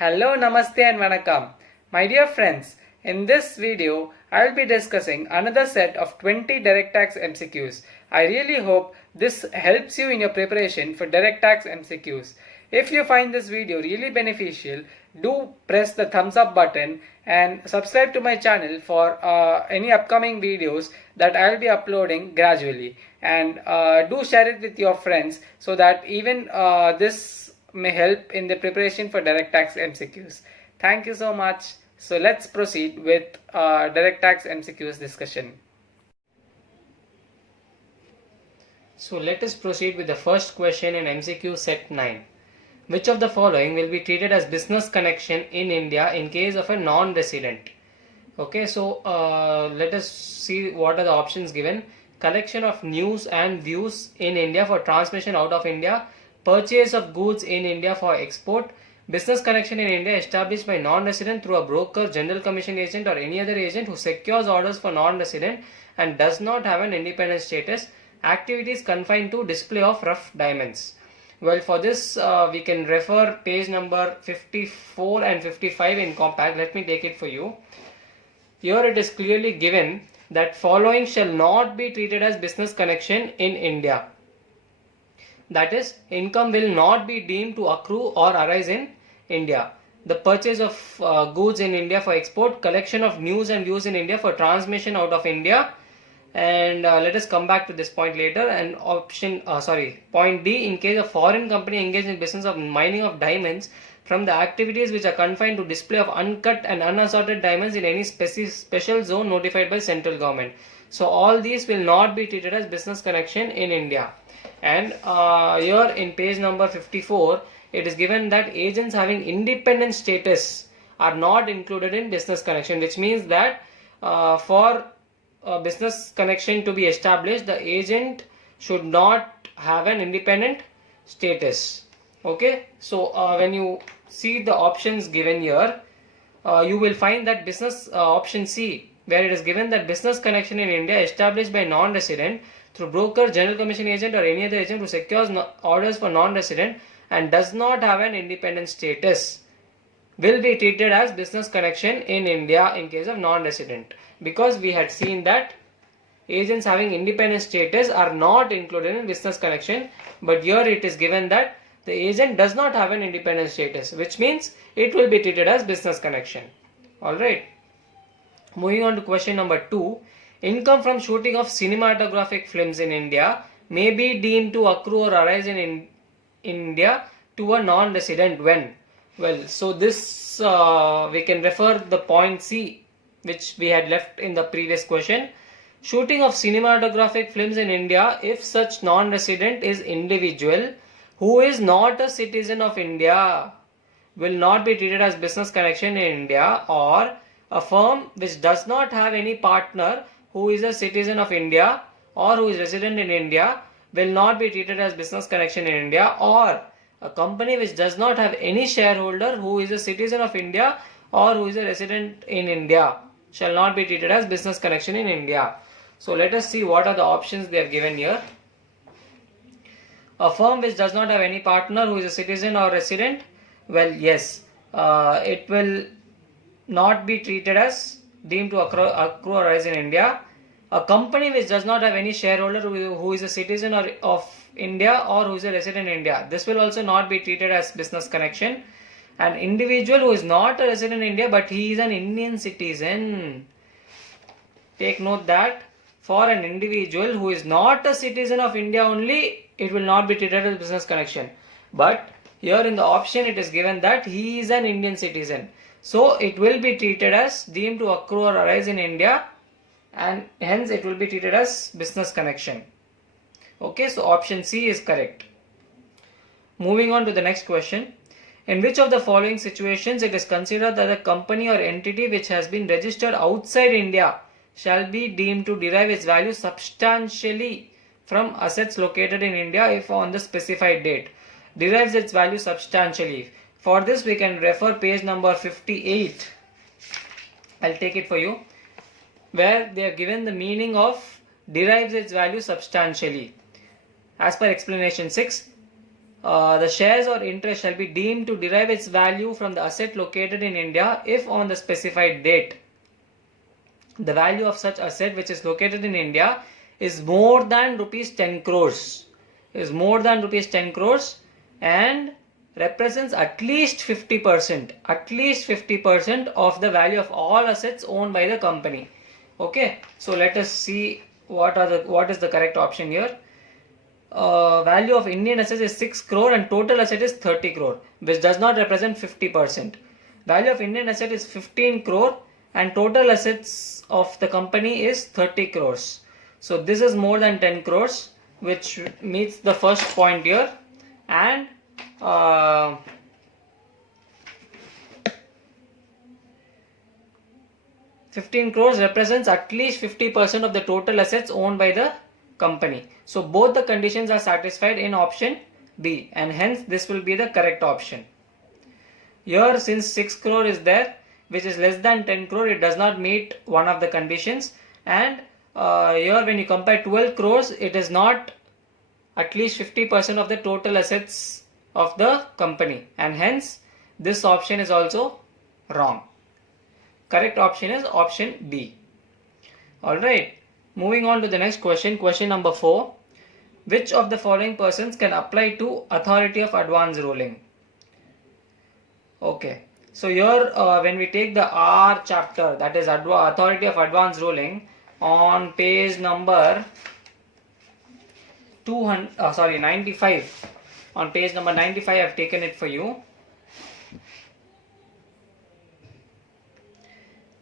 Hello, Namaste and Vanakkam. My dear friends, in this video, I will be discussing another set of 20 direct tax MCQs. I really hope this helps you in your preparation for direct tax MCQs. If you find this video really beneficial, do press the thumbs up button and subscribe to my channel for any upcoming videos that I will be uploading gradually. And do share it with your friends so that even this may help in the preparation for direct tax MCQs. Thank you so much. So let's proceed with direct tax MCQs discussion. So let us proceed with the first question in MCQ set 9. Which of the following will be treated as business connection in India in case of a non-resident? Okay, so let us see what are the options given. Collection of news and views in India for transmission out of India, purchase of goods in India for export, business connection in India established by non-resident through a broker, general commission agent or any other agent who secures orders for non-resident and does not have an independent status, activities confined to display of rough diamonds. Well, for this we can refer page number 54 and 55 in compact. Let me take it for you. Here it is clearly given that following shall not be treated as business connection in India. That is, income will not be deemed to accrue or arise in India. The purchase of goods in India for export, collection of news and views in India for transmission out of India, and let us come back to this point later. And point D, in case a foreign company engaged in business of mining of diamonds from the activities which are confined to display of uncut and unassorted diamonds in any special zone notified by central government. So all these will not be treated as business connection in India. And here in page number 54, it is given that agents having independent status are not included in business connection, which means that for business connection to be established, the agent should not have an independent status. Okay, so when you see the options given here, you will find that business option C, where it is given that business connection in India established by non-resident through broker, general commission agent or any other agent who secures orders for non-resident and does not have an independent status will be treated as business connection in India in case of non-resident, because we had seen that agents having independent status are not included in business connection, but here it is given that the agent does not have an independent status, which means it will be treated as business connection. Alright, moving on to question number 2. Income from shooting of cinematographic films in India may be deemed to accrue or arise in India to a non-resident when? Well, so this we can refer the point C, which we had left in the previous question. Shooting of cinematographic films in India if such non-resident is individual who is not a citizen of India will not be treated as business connection in India, or a firm which does not have any partner who is a citizen of India or who is resident in India will not be treated as business connection in India, or a company which does not have any shareholder who is a citizen of India or who is a resident in India shall not be treated as business connection in India. So let us see what are the options they have given here. A firm which does not have any partner who is a citizen or resident, well, yes, it will not be treated as deemed to accrue or arise in India. A company which does not have any shareholder who is a citizen of India or who is a resident in India, this will also not be treated as business connection. An individual who is not a resident in India but he is an Indian citizen, take note that for an individual who is not a citizen of India only, it will not be treated as business connection. But here in the option it is given that he is an Indian citizen, so it will be treated as deemed to accrue or arise in India, and hence it will be treated as business connection. Okay, so option C is correct. Moving on to the next question. In which of the following situations it is considered that a company or entity which has been registered outside India shall be deemed to derive its value substantially from assets located in India if on the specified date? Derives its value substantially. For this we can refer page number 58. I'll take it for you, where they have given the meaning of derives its value substantially. As per explanation 6, the shares or interest shall be deemed to derive its value from the asset located in India if on the specified date the value of such asset which is located in India is more than rupees 10 crores, and represents at least 50% of the value of all assets owned by the company. Okay, so let us see what is the correct option here. Value of Indian assets is 6 crore and total asset is 30 crore, which does not represent 50%. Value of Indian asset is 15 crore and total assets of the company is 30 crores. So this is more than 10 crores, which meets the first point here. And 15 crores represents at least 50% of the total assets owned by the company. So both the conditions are satisfied in option B, and hence this will be the correct option. Here, since 6 crore is there, which is less than 10 crore, it does not meet one of the conditions. And here when you compare 12 crores, it is not at least 50% of the total assets of the company, and hence this option is also wrong. Correct option is option B. Alright, moving on to the next question, question number 4. Which of the following persons can apply to authority of advance ruling? Okay, so here when we take the R chapter, that is authority of advance ruling, on page number 95. On page number 95 I have taken it for you.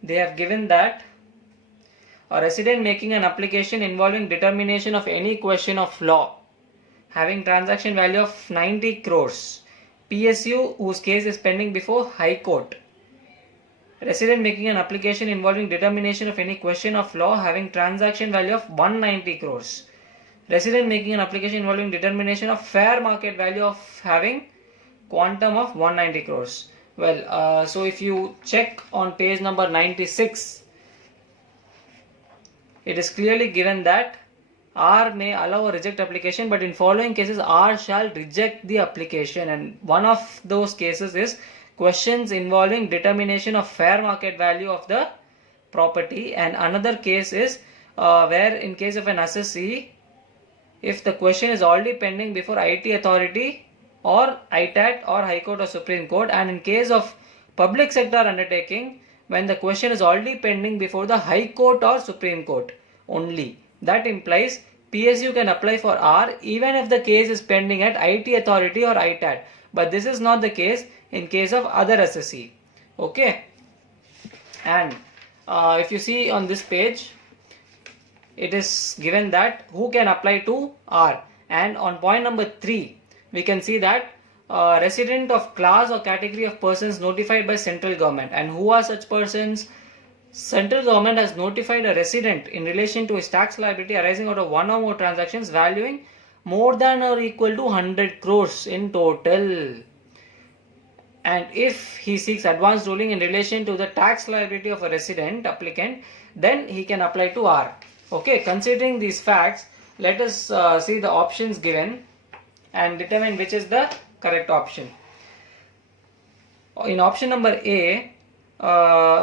They have given that a resident making an application involving determination of any question of law having transaction value of 90 crores, PSU whose case is pending before High Court. Resident making an application involving determination of any question of law having transaction value of 190 crores. Resident making an application involving determination of fair market value of having quantum of 190 crores. Well, so if you check on page number 96, it is clearly given that R may allow or reject application, but in following cases R shall reject the application, and one of those cases is questions involving determination of fair market value of the property, and another case is where in case of an assessee, if the question is already pending before IT authority or ITAT or High Court or Supreme Court, and in case of public sector undertaking, when the question is already pending before the High Court or Supreme Court only. That implies PSU can apply for R even if the case is pending at IT authority or ITAT, but this is not the case in case of other assessee. Okay, and if you see on this page, it is given that who can apply to R, and on point number 3 we can see that resident of class or category of persons notified by central government. And who are such persons? Central government has notified a resident in relation to his tax liability arising out of one or more transactions valuing more than or equal to 100 crores in total. And if he seeks advance ruling in relation to the tax liability of a resident applicant, then he can apply to R. Okay, considering these facts, let us see the options given and determine which is the correct option. In option number A,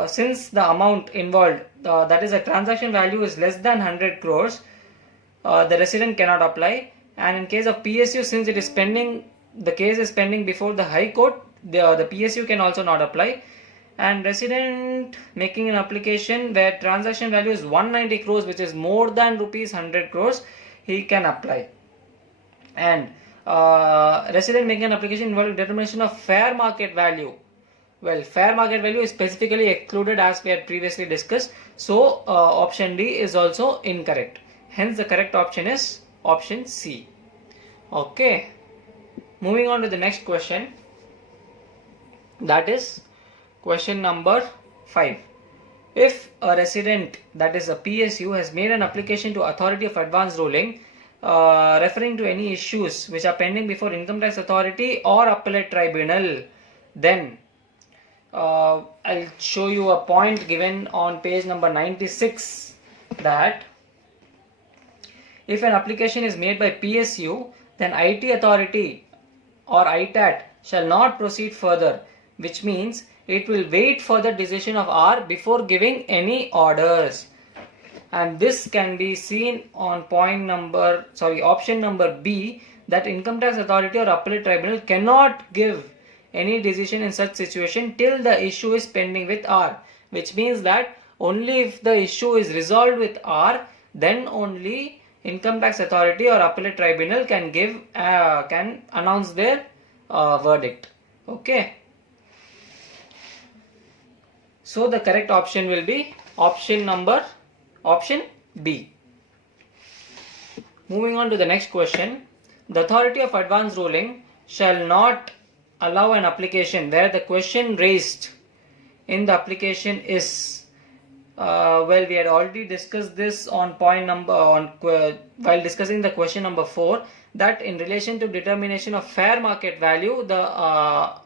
since the amount involved, that is a transaction value, is less than 100 crores, the resident cannot apply. And in case of PSU, since it is pending, the case is pending before the High Court, the PSU can also not apply. And resident making an application where transaction value is 190 crores, which is more than rupees 100 crores, he can apply. And resident making an application involving determination of fair market value. Well, fair market value is specifically excluded as we had previously discussed. So option D is also incorrect. Hence the correct option is option C. Okay. Moving on to the next question. That is question number 5. If a resident, that is a PSU, has made an application to authority of advance ruling referring to any issues which are pending before income tax authority or appellate tribunal, then I'll show you a point given on page number 96 that if an application is made by PSU, then IT authority or ITAT shall not proceed further, which means it will wait for the decision of R before giving any orders. And this can be seen on option number B, that income tax authority or appellate tribunal cannot give any decision in such situation till the issue is pending with R, which means that only if the issue is resolved with R, then only income tax authority or appellate tribunal can announce their verdict. Okay. So the correct option will be option B. Moving on to the next question. The authority of advance ruling shall not allow an application where the question raised in the application is well, we had already discussed this on while discussing the question number 4, that in relation to determination of fair market value, the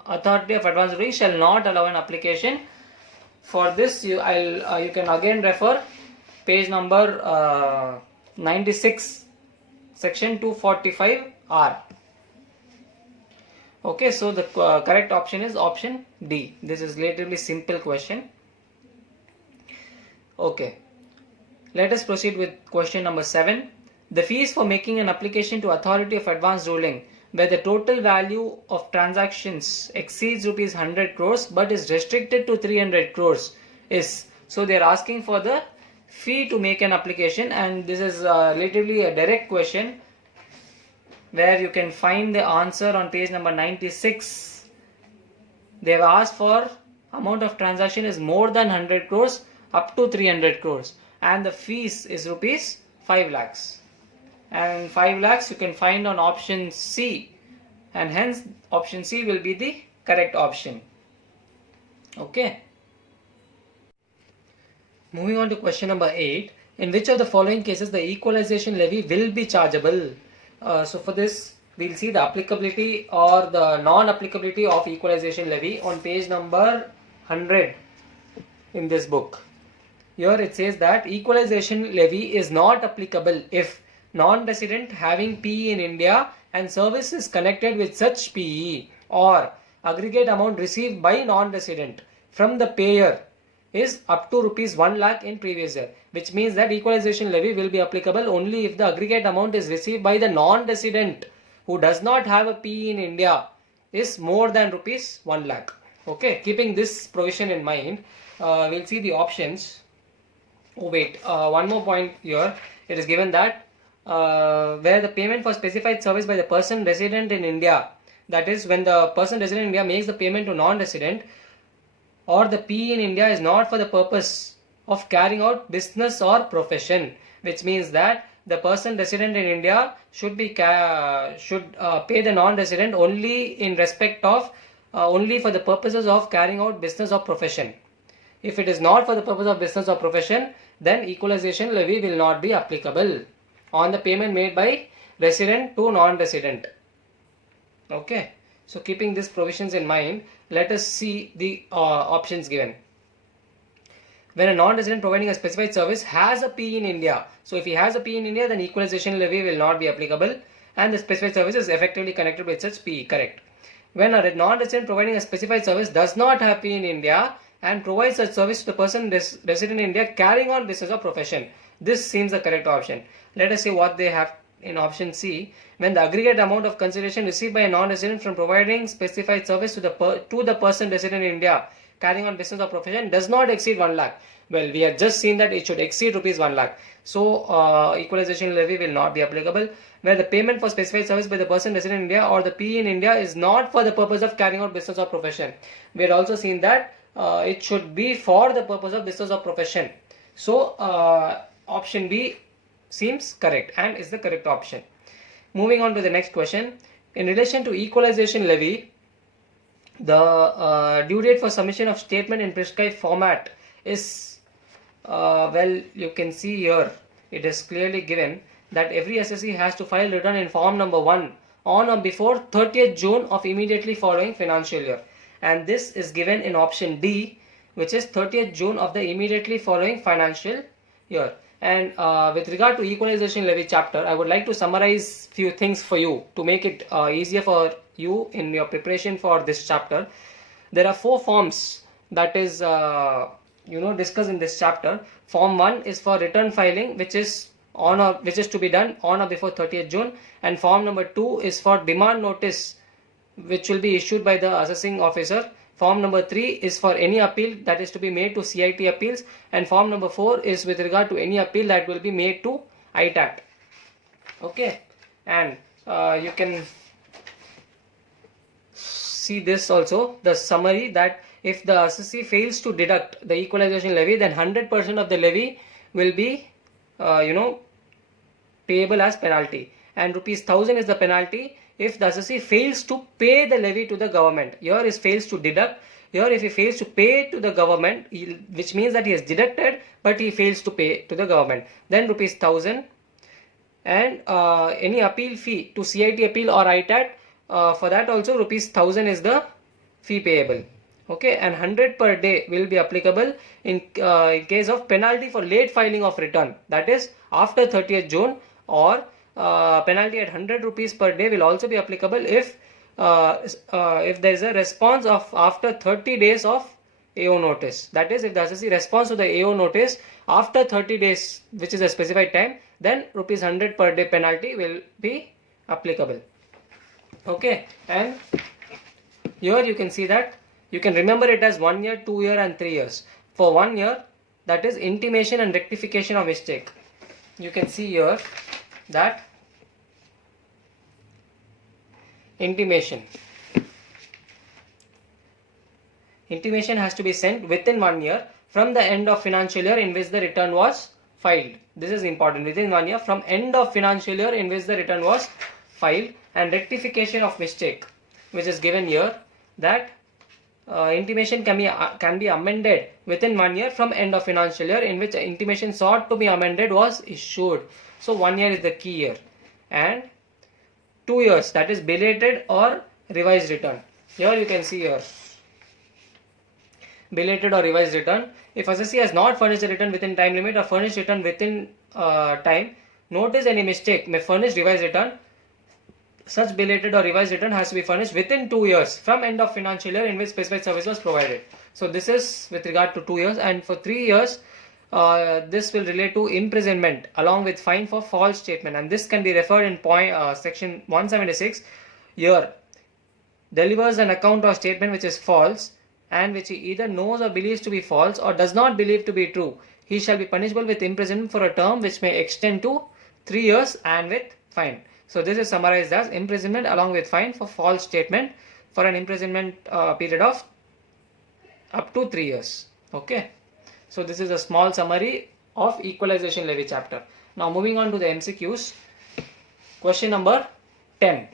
authority of advance ruling shall not allow an application. For this, you can again refer page number 96, section 245R. Okay, so the correct option is option D. This is relatively simple question. Okay, let us proceed with question number 7. The fees for making an application to authority of advance ruling where the total value of transactions exceeds rupees 100 crores but is restricted to 300 crores is. So they are asking for the fee to make an application, and this is relatively a direct question where you can find the answer on page number 96. They have asked for amount of transaction is more than 100 crores up to 300 crores and the fees is rupees 5 lakhs. And 5 lakhs you can find on option C, and hence option C will be the correct option. Okay. Moving on to question number 8. In which of the following cases the equalization levy will be chargeable? So for this we'll see the applicability or the non-applicability of equalization levy on page number 100 in this book. Here it says that equalization levy is not applicable if non-resident having PE in India and service is connected with such PE, or aggregate amount received by non-resident from the payer is up to rupees 1 lakh in previous year, which means that equalization levy will be applicable only if the aggregate amount is received by the non-resident who does not have a PE in India is more than rupees 1 lakh. Okay, keeping this provision in mind, we'll see the options. One more point here. It is given that where the payment for specified service by the person resident in India, that is when the person resident in India makes the payment to non-resident, or the PE in India is not for the purpose of carrying out business or profession, which means that the person resident in India should pay the non-resident only in respect of only for the purposes of carrying out business or profession. If it is not for the purpose of business or profession, then equalization levy will not be applicable on the payment made by resident to non-resident. Okay, so keeping these provisions in mind, let us see the options given. When a non-resident providing a specified service has a PE in India, so if he has a PE in India, then equalization levy will not be applicable and the specified service is effectively connected with such PE. Correct. When a non-resident providing a specified service does not have PE in India and provides such service to the person resident in India carrying on business or profession, this seems the correct option. Let us see what they have in option C. When the aggregate amount of consideration received by a non-resident from providing specified service to the person resident in India carrying on business or profession does not exceed 1 lakh. Well, we have just seen that it should exceed rupees 1 lakh. So equalization levy will not be applicable. Where the payment for specified service by the person resident in India or the PE in India is not for the purpose of carrying out business or profession. We had also seen that it should be for the purpose of business or profession. So option B seems correct and is the correct option. Moving on to the next question. In relation to equalization levy, the due date for submission of statement in prescribed format is, well, you can see here it is clearly given that every assessee has to file return in form number 1 on or before 30th June of immediately following financial year, and this is given in option D, which is 30th June of the immediately following financial year. And with regard to equalization levy chapter, I would like to summarize few things for you to make it easier for you in your preparation for this chapter. There are 4 forms that is discussed in this chapter. Form 1 is for return filing, which is to be done on or before 30th June, and form number 2 is for demand notice, which will be issued by the assessing officer. Form number 3 is for any appeal that is to be made to CIT appeals, and form number 4 is with regard to any appeal that will be made to ITAT. Okay, and you can see this also, the summary, that if the assessee fails to deduct the equalization levy, then 100% of the levy will be payable as penalty, and rupees 1000 is the penalty if the assessee fails to pay the levy to the government. Here is fails to deduct. Here if he fails to pay to the government, which means that he has deducted but he fails to pay to the government, then rupees 1000. And any appeal fee to CIT appeal or ITAT, for that also rupees 1000 is the fee payable. Okay, and 100 per day will be applicable in case of penalty for late filing of return, that is after 30th June, or penalty at 100 rupees per day will also be applicable if there is a response of after 30 days of AO notice. That is, if the assessee responds to the AO notice after 30 days, which is a specified time, then rupees 100 per day penalty will be applicable. Okay, and here you can see that you can remember it as 1 year, 2 year and 3 years. For 1 year, that is intimation and rectification of mistake. You can see here that intimation has to be sent within 1 year from the end of financial year in which the return was filed. This is important, within 1 year from end of financial year in which the return was filed. And rectification of mistake, which is given here, that intimation can be amended within 1 year from end of financial year in which intimation sought to be amended was issued. So 1 year is the key year. And 2 years, that is belated or revised return. Here you can see here, belated or revised return. If assessee has not furnished the return within time limit or furnished return within time, notice any mistake, may furnish revised return. Such belated or revised return has to be furnished within 2 years from end of financial year in which specified service was provided. So this is with regard to 2 years, and for 3 years this will relate to imprisonment along with fine for false statement, and this can be referred in section 176. Here, delivers an account or statement which is false and which he either knows or believes to be false or does not believe to be true, he shall be punishable with imprisonment for a term which may extend to 3 years and with fine. So this is summarized as imprisonment along with fine for false statement for an imprisonment period of up to 3 years. Okay. So this is a small summary of equalization levy chapter. Now moving on to the MCQs. Question number 10.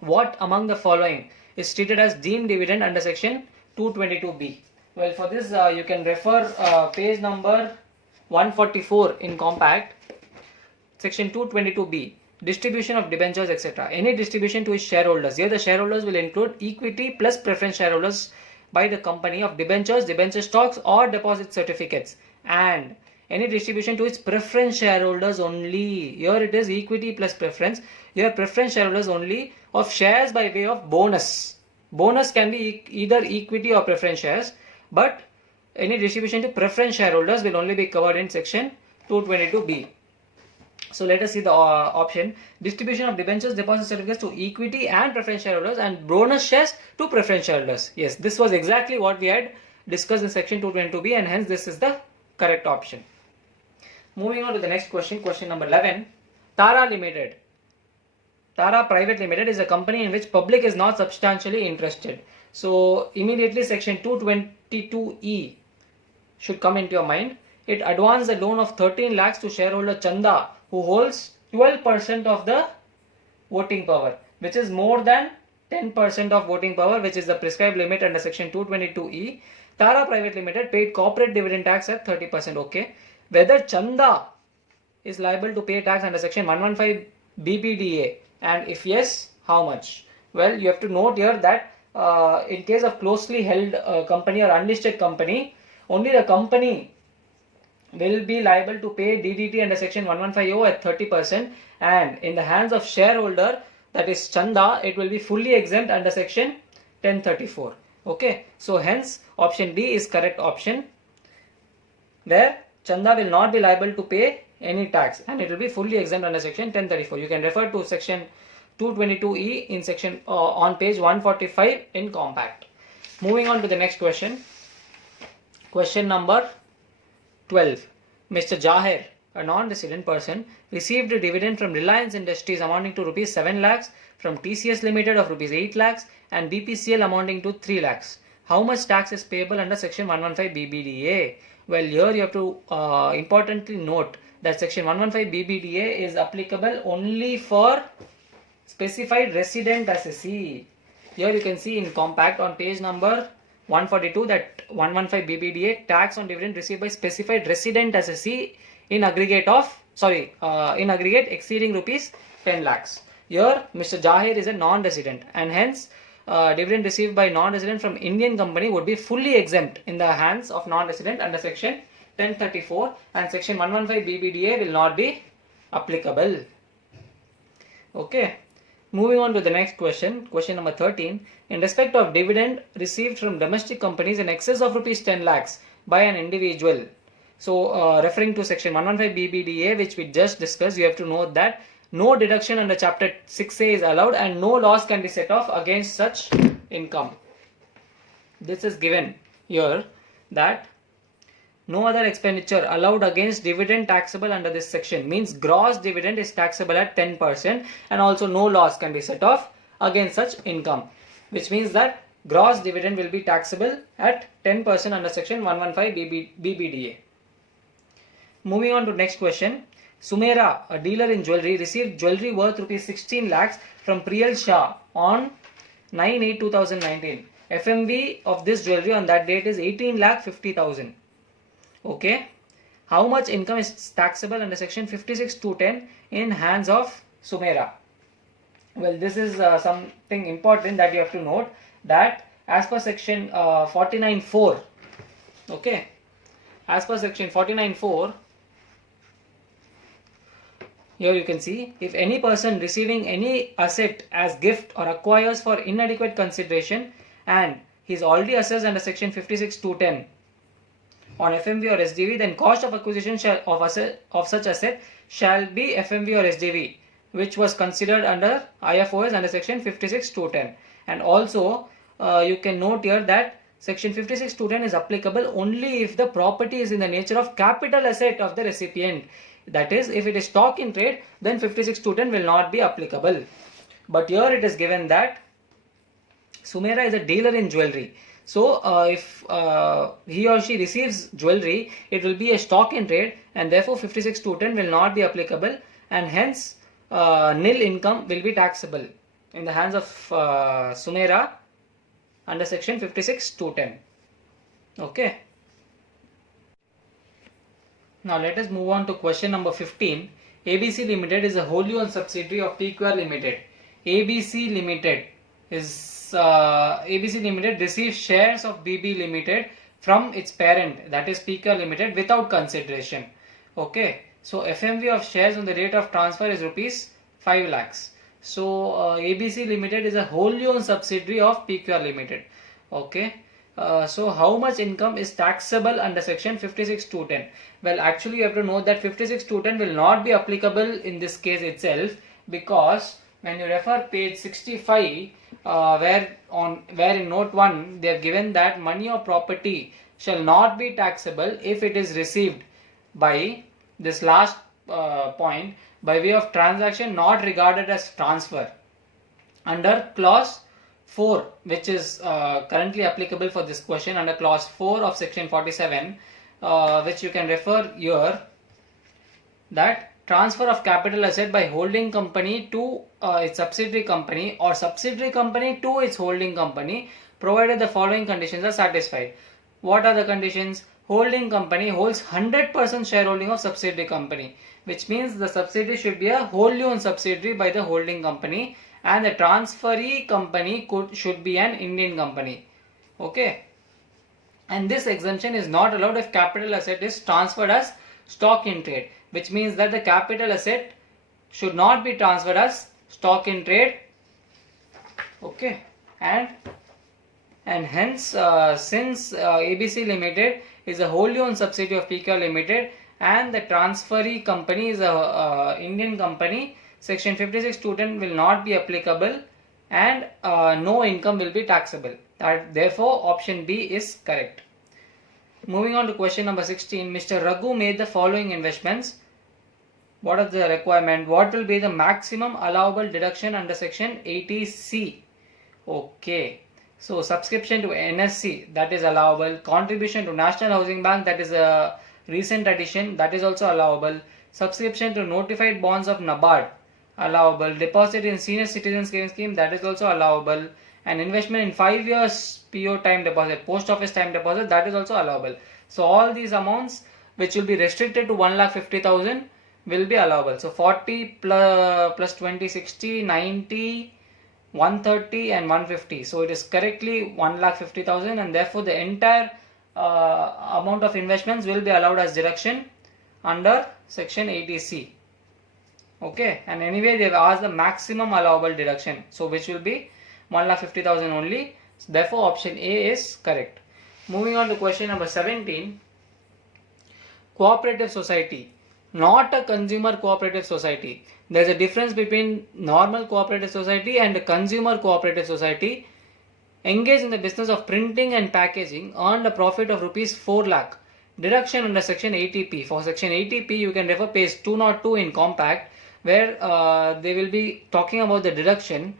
What among the following is treated as deemed dividend under section 222B? Well, for this you can refer page number 144 in compact, section 222B. Distribution of debentures, etc. Any distribution to its shareholders. Here the shareholders will include equity plus preference shareholders by the company of debentures, debenture stocks or deposit certificates, and any distribution to its preference shareholders only. Here it is equity plus preference. Here preference shareholders only of shares by way of bonus. Bonus can be either equity or preference shares, but any distribution to preference shareholders will only be covered in section 222B. So let us see the option. Distribution of debentures, deposit certificates to equity and preference shareholders, and bonus shares to preference shareholders. Yes, this was exactly what we had discussed in section 222B, and hence this is the correct option. Moving on to the next question, question number 11. Tara Limited. Tara Private Limited is a company in which public is not substantially interested. So immediately section 222E should come into your mind. It advanced a loan of 13 lakhs to shareholder Chanda, who holds 12% of the voting power, which is more than 10% of voting power, which is the prescribed limit under section 222E. Tara Private Limited paid corporate dividend tax at 30%. Okay. Whether Chanda is liable to pay tax under section 115 BPDA, and if yes, how much? Well, you have to note here that in case of closely held company or unlisted company, only the company will be liable to pay DDT under section 115O at 30%, and in the hands of shareholder, that is Chanda, it will be fully exempt under section 1034. Okay, so hence option D is correct option, where Chanda will not be liable to pay any tax and it will be fully exempt under section 1034. You can refer to section 222E in section on page 145 in compact. Moving on to the next question. Question number 12. Mr. Jahir, a non-resident person, received a dividend from Reliance Industries amounting to rupees 7 lakhs, from TCS Limited of rupees 8 lakhs and BPCL amounting to 3 lakhs. How much tax is payable under section 115 BBDA? Well, here you have to importantly note that section 115 BBDA is applicable only for specified resident assessee. Here you can see in compact on page number 142 that 115 BBDA, tax on dividend received by specified resident assessee in aggregate exceeding rupees 10 lakhs. Here Mr. Jahir is a non-resident and hence dividend received by non-resident from Indian company would be fully exempt in the hands of non-resident under section 1034 and section 115 BBDA will not be applicable. Okay. Moving on to the next question, question number 13. In respect of dividend received from domestic companies in excess of rupees 10 lakhs by an individual. So, referring to section 115 BBDA, which we just discussed, you have to note that no deduction under chapter 6A is allowed and no loss can be set off against such income. This is given here that no other expenditure allowed against dividend taxable under this section, means gross dividend is taxable at 10% and also no loss can be set off against such income, which means that gross dividend will be taxable at 10% under section 115 BBDA. Moving on to next question. Sumera, a dealer in jewelry, received jewelry worth rupees 16 lakhs from Priyal Shah on 9/8/2019. FMV of this jewelry on that date is 18,50,000. Okay, how much income is taxable under section 56(2)(10) in hands of Sumera? Well, this is something important that you have to note, that as per section 49(4), okay, as per section 49(4), here you can see, if any person receiving any asset as gift or acquires for inadequate consideration and he is already assessed under section 56(2)(10) on FMV or SDV, then cost of acquisition of such asset shall be FMV or SDV, which was considered under IFOS under section 56(2)(10). And also you can note here that section 56(2)(10) is applicable only if the property is in the nature of capital asset of the recipient. That is, if it is stock in trade, then 56(2)(10) will not be applicable. But here it is given that Sumera is a dealer in jewelry. So, if he or she receives jewelry, it will be a stock in trade and therefore 56(2)(10) will not be applicable and hence nil income will be taxable in the hands of Sumera under section 56(2)(10). Okay. Now let us move on to question number 15. ABC Limited is a wholly owned subsidiary of PQR Limited. ABC Limited receives shares of BB Limited from its parent, that is PQR Limited, without consideration. Okay, so FMV of shares on the rate of transfer is rupees 5 lakhs. So ABC Limited is a wholly owned subsidiary of PQR Limited. Okay. So how much income is taxable under section 56(2)(10)? Well, actually you have to note that 56(2)(10) will not be applicable in this case itself, because when you refer page 65, where in note 1 they have given that money or property shall not be taxable if it is received by this last point by way of transaction not regarded as transfer. Under clause 4, which is currently applicable for this question, under clause 4 of section 47, which you can refer here, that transfer of capital asset by holding company to its subsidiary company or subsidiary company to its holding company, provided the following conditions are satisfied. What are the conditions? Holding company holds 100% shareholding of subsidiary company, which means the subsidiary should be a wholly owned subsidiary by the holding company, and the transferee company should be an Indian company. Okay, and this exemption is not allowed if capital asset is transferred as stock in trade, which means that the capital asset should not be transferred as stock in trade Okay, and hence since ABC Limited is a wholly owned subsidiary of PKR Limited and the transferee company is a Indian company, section 56 210 will not be applicable and no income will be taxable. Therefore option B is correct. Moving on to question number 16, Mr. Raghu made the following investments. What is the requirement? What will be the maximum allowable deduction under section 80C? Okay, so subscription to NSC, that is allowable. Contribution to National Housing Bank, that is a recent addition, that is also allowable. Subscription to notified bonds of NABARD, allowable. Deposit in senior citizen savings scheme, that is also allowable. And investment in 5 years PO time deposit, post office time deposit, that is also allowable. So all these amounts which will be restricted to 1,50,000 will be allowable. So 40 plus 20, 60, 90, 130 and 150. So it is correctly 1,50,000 and therefore the entire amount of investments will be allowed as deduction under section 80C. Okay, and anyway they have asked the maximum allowable deduction, so which will be 1,50,000 only. So therefore option A is correct. Moving on to question number 17. Cooperative society, not a consumer cooperative society. There is a difference between normal cooperative society and a consumer cooperative society. Engaged in the business of printing and packaging, earned a profit of rupees 4 lakh. Deduction under section 80P. For section 80P you can refer page 202 in compact, where they will be talking about the deduction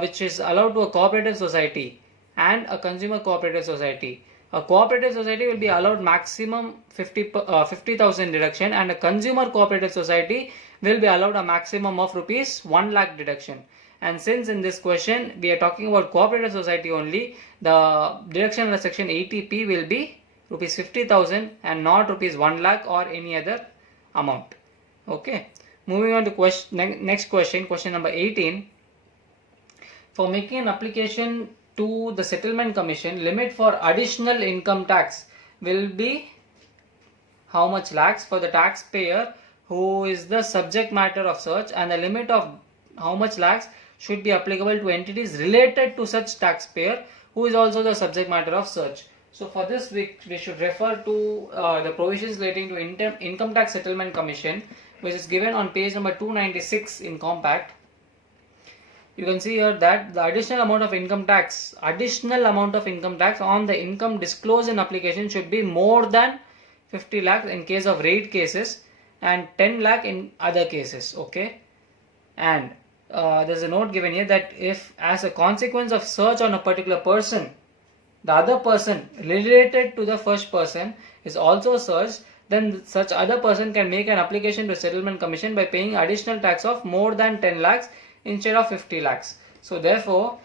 which is allowed to a cooperative society and a consumer cooperative society. A cooperative society will be allowed maximum 50,000 deduction and a consumer cooperative society will be allowed a maximum of rupees 1 lakh deduction. And since in this question we are talking about cooperative society only, the deduction under section 80P will be rupees 50,000 and not rupees 1 lakh or any other amount. Okay. Moving on to next question, question number 18. For making an application to the settlement commission, limit for additional income tax will be how much lakhs for the taxpayer who is the subject matter of search, and the limit of how much lakhs should be applicable to entities related to such taxpayer who is also the subject matter of search. So for this we should refer to the provisions relating to income tax settlement commission, which is given on page number 296 in compact. You can see here that the additional amount of income tax on the income disclosed in application should be more than 50 lakhs in case of raid cases and 10 lakh in other cases. Okay, and there's a note given here that if as a consequence of search on a particular person, the other person related to the first person is also searched, then such other person can make an application to settlement commission by paying additional tax of more than 10 lakhs instead of 50 lakhs. So therefore,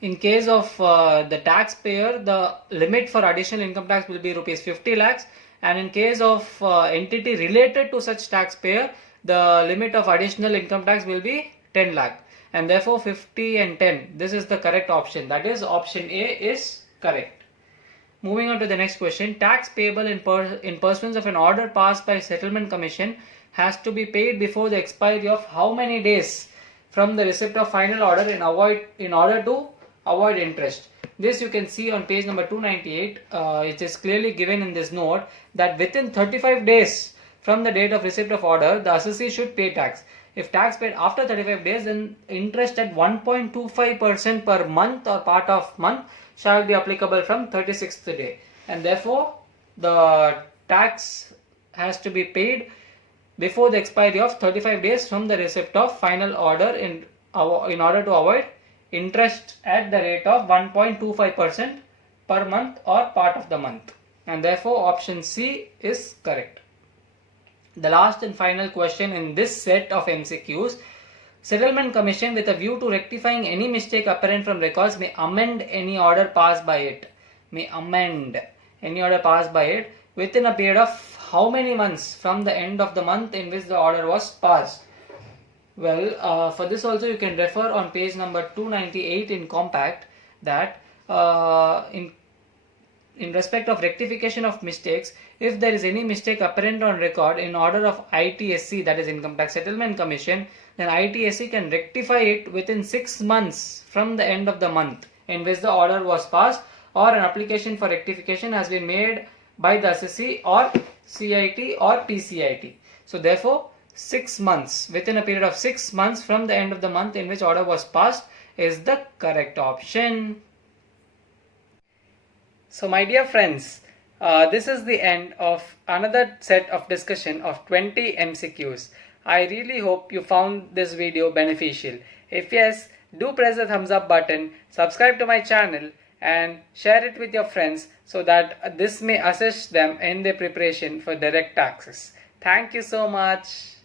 in case of the taxpayer, the limit for additional income tax will be rupees 50 lakhs, and in case of entity related to such taxpayer, the limit of additional income tax will be 10 lakh, and therefore 50 and 10, this is the correct option, that is option A is correct. Moving on to the next question. Tax payable in pursuance of an order passed by settlement commission has to be paid before the expiry of how many days from the receipt of final order in order to avoid interest. This you can see on page number 298. It is clearly given in this note that within 35 days from the date of receipt of order, the assessee should pay tax. If tax paid after 35 days, then interest at 1.25% per month or part of month shall be applicable from 36th day, and therefore the tax has to be paid before the expiry of 35 days from the receipt of final order in order to avoid interest at the rate of 1.25% per month or part of the month, and therefore option C is correct. The last and final question in this set of MCQs. Settlement Commission, with a view to rectifying any mistake apparent from records, may amend any order passed by it. Within a period of how many months from the end of the month in which the order was passed? Well, for this also you can refer on page number 298 in compact, that in respect of rectification of mistakes, if there is any mistake apparent on record in order of ITSC, that is Income Tax Settlement Commission, then ITSC can rectify it within 6 months from the end of the month in which the order was passed, or an application for rectification has been made by the assessee or CIT or TCIT. So therefore 6 months, within a period of 6 months from the end of the month in which order was passed, is the correct option. So my dear friends, this is the end of another set of discussion of 20 MCQs. I really hope you found this video beneficial. If yes, do press the thumbs up button, subscribe to my channel and share it with your friends so that this may assist them in their preparation for direct taxes. Thank you so much.